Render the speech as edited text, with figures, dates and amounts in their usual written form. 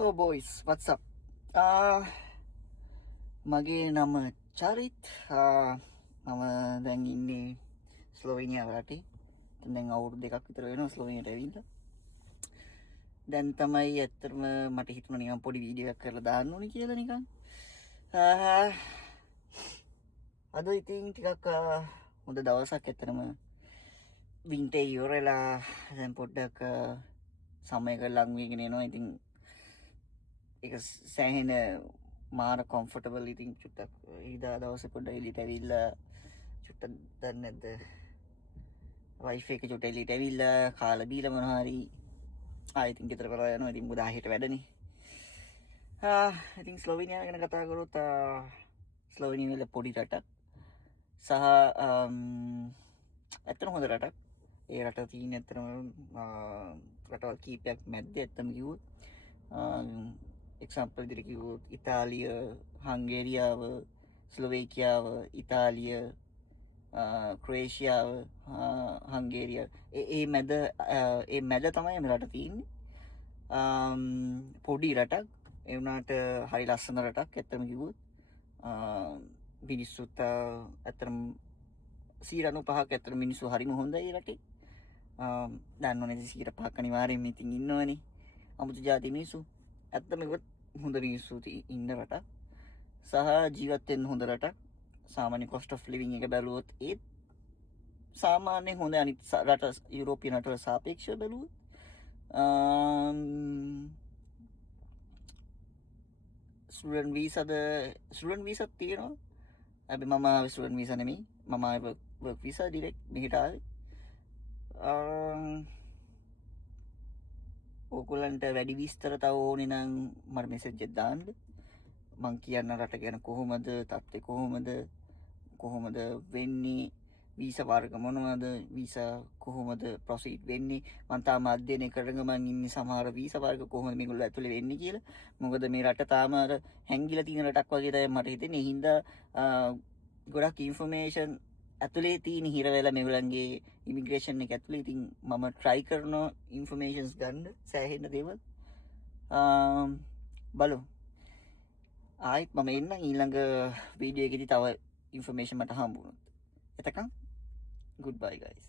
So boys, what's up? මගේ නම චරිත්. මම දැන් ඉන්නේ ස්ලෝවේනියාව රටේ. දැන් අවුරුදු දෙකක් විතර වෙනවා ස්ලෝවේනියාට ඇවිල්ලා. දැන් තමයි ඇත්තටම මට හිතුණා නිකන් පොඩි වීඩියෝ එකක් කරලා දාන්න ඕනේ කියලා නිකන්. අද ඉතින් ටිකක් හොඳ දවසක් ඇත්තටම වින්ටර් ඉවරලා දැන් පොඩ්ඩක් සමයක ලඟ වෙගෙන එනවා. ඉතින් ඒක සෑහෙන මාර කොම්ෆර්ටබල්. ඉතින් චුට්ටක් ඉදා දවසේ පොඩ්ඩක් එළියට ඇවිල්ලා චුට්ටක් දන්නේ නැද්ද වයිෆ් එක චුට්ටක් එළියට ඇවිල්ලා කාලා බීලා මොනවා හරි ඉතින් ගෙදර කරලා යනවා. ඉතින් මුදා හෙට වැඩනේ. ඉතින් ස්ලෝවේනියාව ගැන කතා කරොත් ස්ලෝවේනියාව වල පොඩි රටක් සහ ඇත්තටම හොඳ රටක්. ඒ රට තියෙන ඇත්තටම රටවල් කීපයක් මැද්දේ ඇත්තම කිව්වොත් එක්සම්පල් විදිහට කිව්වොත් ඉතාලිය, හංගේරියාව, ස්ලෝවේකියාව, ඉතාලිය, ක්‍රෝේෂියාව, හංගේරිය ඒ මැද තමයි මේ රට තියෙන්නේ. පොඩි රටක් ඒ වුණාට හරි ලස්සන රටක් ඇත්තම කිව්වොත්. මිනිස්සුත් ඇත්තටම 95ක් ඇත්තටම මිනිස්සු හරිම හොඳයි ඒ රටේ. දන්නවනේ 95ක් අනිවාර්යෙන්ම ඉතින් ඉන්නවනේ අමුතු ජාති මිනිස්සු. ඇත්තම කිව්වොත් හොඳ මිනිස්සු ඉන්න රටක් සහ ජීවත් වෙන්න හොඳ රටක්. සාමාන්‍ය cost of living එක බැලුවොත් ඒත් සාමාන්‍ය හොඳ අනිත් රට යුරෝපියන් රටවල සාපේක්ෂව බැලුවොත්. ස්ටුඩන්ට් වීසාත් තියෙනවා. හැබැයි මම ආවේ ස්ටුඩන්ට් වීසා නෙමෙයි. මම ආවේ වර්ක් වීසා ඩිරෙක්ට් මෙහෙට ආවේ. ඕගොල්ලන්ට වැඩි විස්තර තව ඕනේ නම් මට මෙසේජ් එකක් දාන්න. මං කියන්න රට ගැන කොහොමද, තත්ත්වය කොහොමද වෙන්නේ, වීසා වර්ග මොනවද, වීසා කොහොමද ප්‍රොසීඩ් වෙන්නේ. මං තාම අධ්‍යයනය කරගෙන මං ඉන්නේ සමහර වීසා වර්ග කොහොමද මේගොල්ලෝ ඇතුලේ වෙන්නේ කියලා. මොකද මේ රට තාම අර හැංගිලා තියෙන රටක් වගේ තමයි මට හිතෙන්නේ. ඒ හින්දා ගොඩක් ඉන්ෆර්මේෂන් ඇතුලේ තියෙන හිර වෙලා මේගොල්ලන්ගේ ඉමිග්‍රේෂන් එක ඇතුලේ. ඉතින් මම try කරනවා ඉන්ෆර්මේෂන්ස් ගන්න සෑහෙන දේවල්. බලමු. ආයිත් මම එන්නම් ඊළඟ වීඩියෝ එකේදී තව ඉන්ෆර්මේෂන් මට හම්බ වුණොත්. එතකන් goodbye guys.